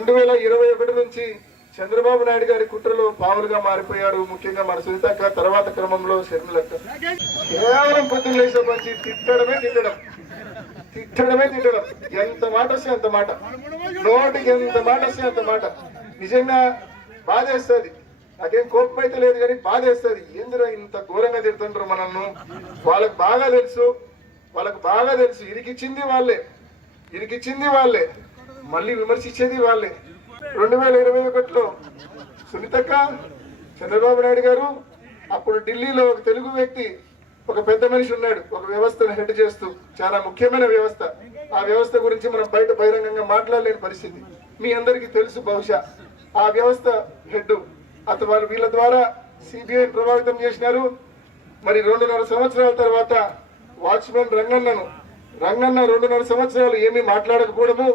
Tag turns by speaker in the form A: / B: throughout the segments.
A: రెండు వేల ఇరవై ఒకటి నుంచి చంద్రబాబు నాయుడు గారి కుట్రలో పావులుగా మారిపోయారు. ముఖ్యంగా మన సునీతక్క తర్వాత క్రమంలో షర్మిలక్క కేవలం పొద్దున్న లేసే మంచి తిట్టడమే తిట్టడం. తిట్టడమే తిట్టడం. ఎంత మాట వస్తే అంత మాట. నోటికి ఎంత మాట వస్తే అంత మాట. నిజంగా బాధేస్తుంది. నాకేం కోపం అయితే లేదు కానీ బాధేస్తుంది. ఎందులో ఇంత ఘోరంగా తిడుతుంటారు మనల్ని? వాళ్ళకు బాగా తెలుసు. వాళ్ళకు బాగా తెలుసు. ఇరికిచ్చింది వాళ్ళే. ఇరికిచ్చింది వాళ్ళే. మళ్ళీ విమర్శించేది వాళ్ళే. రెండు వేల ఇరవై ఒకటిలో సునీతక్క చంద్రబాబు నాయుడు గారు అప్పుడు ఢిల్లీలో ఒక తెలుగు వ్యక్తి ఒక పెద్ద మనిషి ఉన్నాడు. ఒక వ్యవస్థను హెడ్ చేస్తూ చాలా ముఖ్యమైన వ్యవస్థ. ఆ వ్యవస్థ గురించి మనం బయట బహిరంగంగా మాట్లాడలేని పరిస్థితి. మీ అందరికీ తెలుసు బహుశా ఆ వ్యవస్థ హెడ్ అతను వారు వీళ్ళ ద్వారా సిబిఐ ప్రభావితం చేసినారు. మరి రెండున్నర సంవత్సరాల తర్వాత వాచ్మెన్ రంగన్నను రంగన్న రెండున్నర సంవత్సరాలు ఏమీ మాట్లాడకపోవడము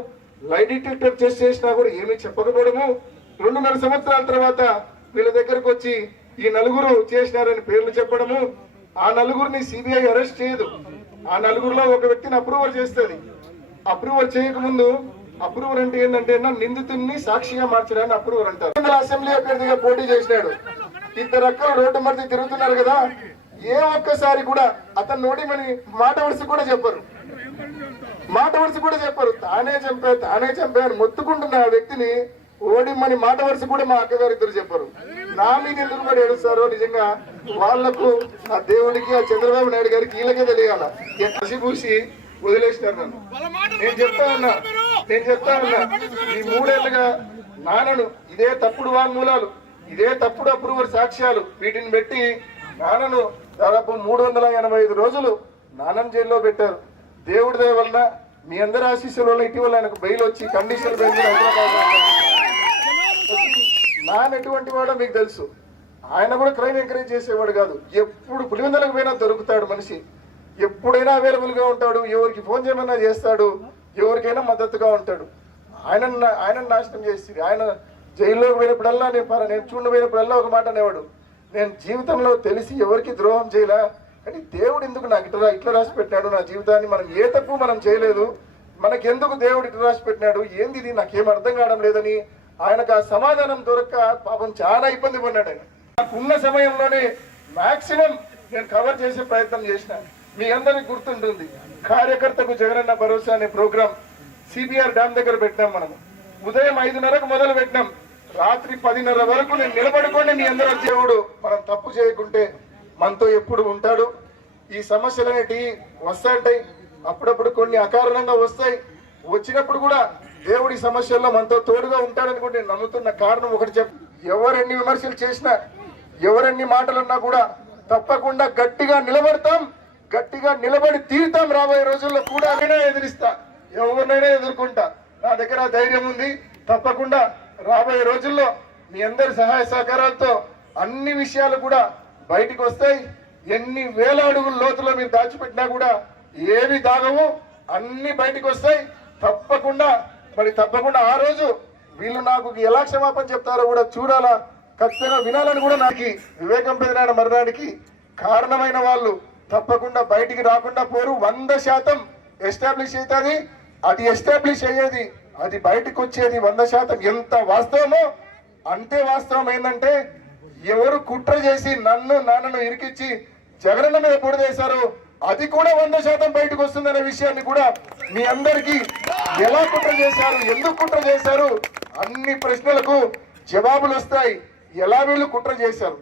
A: లై డిటెక్టర్ టెస్ట్ చేసినా కూడా ఏమీ చెప్పకపోవడము. రెండున్నర సంవత్సరాల తర్వాత వీళ్ళ దగ్గరకు వచ్చి ఈ నలుగురు చేసినారని పేర్లు చెప్పడము. ఆ నలుగురిని సిబిఐ అరెస్ట్ చేయదు. ఆ నలుగురిలో ఒక వ్యక్తిని అప్రూవల్ చేస్తుంది. అప్రూవల్ చేయకముందు అప్రూవల్ అంటే ఏంటంటే నిందితుడిని సాక్షిగా మార్చడాన్ని అప్రూవల్ అంటారు. అసెంబ్లీ అభ్యర్థిగా పోటీ చేసినాడు. ఇద్దరు అక్కలు రోడ్డు మధ్య తిరుగుతున్నారు కదా. ఏ ఒక్కసారి కూడా అతను నోడిమని మాట వరుస కూడా చెప్పరు. మాట వరుస కూడా చెప్పారు. తానే చంపే తానే చంపే అని మొత్తుకుంటున్న ఆ వ్యక్తిని ఓడిమ్మని మాట వరుస కూడా మా అక్కగారు ఇద్దరు చెప్పారు. నా మీద ఎందుకు కూడా ఏడుస్తారో నిజంగా వాళ్ళకు ఆ దేవుడికి ఆ చంద్రబాబు నాయుడు గారికి వీళ్ళకే తెలియాల. కసిపూసి వదిలేసినారు నన్ను. నేను చెప్తా ఉన్నా నేను చెప్తా ఉన్నా ఈ మూడేళ్ళుగా నాన్నను ఇదే తప్పుడు వాంగ్మూలాలు ఇదే తప్పుడు అప్రూవర్ సాక్ష్యాలు వీటిని పెట్టి నాన్నను దాదాపు మూడు వందల ఎనభై ఐదు రోజులు నాన్నను జైల్లో పెట్టారు. దేవుడి దయ వల్ల మీ అందరి ఆశీస్సుల వల్ల ఇటీవల ఆయనకు బెయిల్ వచ్చి కండిషన్ బెయిల్ నాన్న ఎటువంటి వాడో మీకు తెలుసు. ఆయన కూడా క్రైమ్ ఎంకరేజ్ చేసేవాడు కాదు. ఎప్పుడు పులివెందలకు పోయినా దొరుకుతాడు మనిషి. ఎప్పుడైనా అవైలబుల్గా ఉంటాడు. ఎవరికి ఫోన్ చేయమన్నా చేస్తాడు. ఎవరికైనా మద్దతుగా ఉంటాడు. ఆయన ఆయన నాశనం చేస్తుంది ఆయన జైల్లోకి పోయినప్పుడల్లా నేను నేను చూడ పోయినప్పుడల్లా ఒక మాట అనేవాడు. నేను జీవితంలో తెలిసి ఎవరికి ద్రోహం చేయలే? కానీ దేవుడు ఎందుకు నాకు ఇట్లా ఇట్లా రాసి పెట్టినాడు? నా జీవితాన్ని మనం ఏ తప్పు మనం చేయలేదు. మనకెందుకు దేవుడు ఇట్లా రాసి పెట్టినాడు? ఏంది ఇది? నాకేం అర్థం కావడం లేదని ఆయనకు ఆ సమాధానం దొరక్క పాపం చాలా ఇబ్బంది పడినాడు ఆయన. నాకున్న సమయంలోనే మాక్సిమం నేను కవర్ చేసే ప్రయత్నం చేసిన. మీ అందరికి గుర్తుంటుంది. కార్యకర్తకు జగనన్న భరోసా అనే ప్రోగ్రాం సిబిఆర్ డ్యామ్ దగ్గర పెట్టినాం మనం. ఉదయం ఐదున్నరకు మొదలు పెట్టినాం. రాత్రి పదిన్నర వరకు నేను నిలబడుకోండి మీ అందరూ దేవుడు మనం తప్పు చేయకుంటే మనతో ఎప్పుడు ఉంటాడు? ఈ సమస్యలు అనేటివి వస్తాయంటాయి అప్పుడప్పుడు కొన్ని అకారణంగా వస్తాయి. వచ్చినప్పుడు కూడా దేవుడి సమస్యల్లో మనతో తోడుగా ఉంటాడని కూడా నేను నమ్ముతున్న కారణం ఒకటి చెప్ ఎవరెన్ని విమర్శలు చేసినా ఎవరెన్ని మాటలున్నా కూడా తప్పకుండా గట్టిగా నిలబడతాం. గట్టిగా నిలబడి తీరుతాం రాబోయే రోజుల్లో కూడా అయినా ఎదిరిస్తా. ఎవరినైనా ఎదుర్కొంటా. నా దగ్గర ధైర్యం ఉంది. తప్పకుండా రాబోయే రోజుల్లో మీ అందరి సహాయ సహకారాలతో అన్ని విషయాలు కూడా బయటికి వస్తాయి ఎన్ని వేల అడుగుల లోతులో మీరు దాచిపెట్టినా కూడా ఏవి దాగవు. అన్ని బయటికి వస్తాయి. తప్పకుండా మరి తప్పకుండా ఆ రోజు వీళ్ళు నాకు ఎలా క్షమాపణ చెప్తారో కూడా చూడాలా. ఖచ్చితంగా వినాలని కూడా నాకు వివేకం పెదినాయన మరణానికి కారణమైన వాళ్ళు తప్పకుండా బయటికి రాకుండా పోరు. వంద శాతం ఎస్టాబ్లిష్ అవుతుంది. అది ఎస్టాబ్లిష్ అయ్యేది అది బయటకు వచ్చేది వంద శాతం. ఎంత వాస్తవమో అంతే వాస్తవం ఏంటంటే ఎవరు కుట్ర చేసి నన్ను నాన్నను ఇరికిచ్చి జగనన్న మీద పొడిదేశారు అది కూడా వంద శాతం బయటకు వస్తుందనే విషయాన్ని కూడా మీ అందరికీ ఎలా కుట్ర చేశారు ఎందుకు కుట్ర చేశారు అన్ని ప్రశ్నలకు జవాబులు వస్తాయి. ఎలా వీళ్ళు కుట్ర చేశారు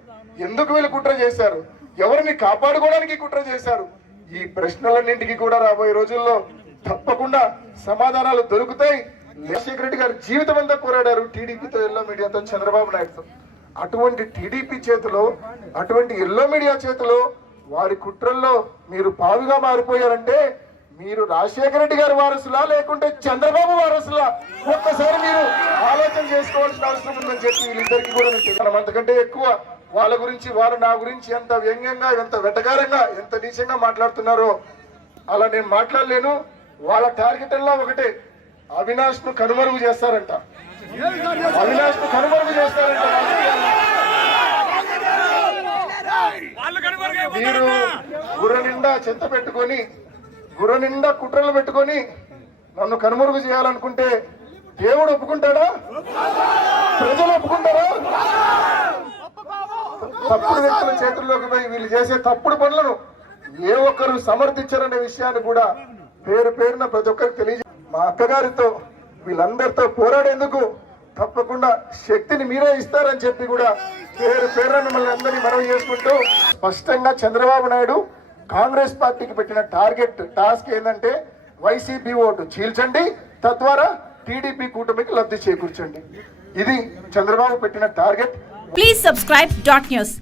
A: ఎందుకు వీళ్ళు కుట్ర చేశారు ఎవరిని కాపాడుకోవడానికి కుట్ర చేశారు ఈ ప్రశ్నలన్నింటికి కూడా రాబోయే రోజుల్లో తప్పకుండా సమాధానాలు దొరుకుతాయి. రాజశేఖర రెడ్డి గారు జీవితం అంతా పోరాడారు టీడీపీతో ఎల్లో మీడియాతో చంద్రబాబు నాయుడుతో. అటువంటి టీడీపీ చేతిలో అటువంటి ఎల్లో మీడియా చేతిలో వారి కుట్రల్లో మీరు పావుగా మారిపోయారంటే మీరు రాజశేఖర రెడ్డి గారి వారసులా లేకుంటే చంద్రబాబు వారసులా? ఒక్కసారి మీరు ఆలోచన చేసుకోవాల్సిన అవసరం ఉందని చెప్పి వీళ్ళిద్దరికి కూడా నేను అంతకంటే ఎక్కువ వాళ్ళ గురించి వారు నా గురించి ఎంత వ్యంగ్యంగా ఎంత వెటకారంగా ఎంత నీచంగా మాట్లాడుతున్నారో అలా నేను మాట్లాడలేను. వాళ్ళ టార్గెట్ అల్లా ఒకటే అవినాష్ను కనుమరుగు చేస్తారంట. అవినాష్ను కనుమరుగు చేస్తారంట. మీరు గుర్ర నిండా చెత్త పెట్టుకొని గుర్ర నిండా కుట్రలు పెట్టుకొని నన్ను కనుమరుగు చేయాలనుకుంటే దేవుడు ఒప్పుకుంటాడా? ప్రజలు ఒప్పుకుంటారా? తప్పుడు వ్యక్తుల చేతుల్లోకి పోయి వీళ్ళు చేసే తప్పుడు పనులను ఏ ఒక్కరు సమర్థించారనే విషయాన్ని కూడా పేరు పేరున ప్రతి ఒక్కరికి తెలియజే మా అక్కగారితో వీళ్ళందరితో పోరాడేందుకు తప్పకుండా శక్తిని మీరే ఇస్తారని చెప్పి కూడా పేరు పేరున మిమ్మల్ని అందరినీ మనవి చేసుకుంటూ స్పష్టంగా చంద్రబాబు నాయుడు కాంగ్రెస్ పార్టీకి పెట్టిన టార్గెట్ టాస్క్ ఏంటంటే వైసీపీ ఓటు చీల్చండి తద్వారా టీడీపీ కూటమికి లబ్ధి చేకూర్చండి. ఇది చంద్రబాబు పెట్టిన target.
B: Please subscribe dot news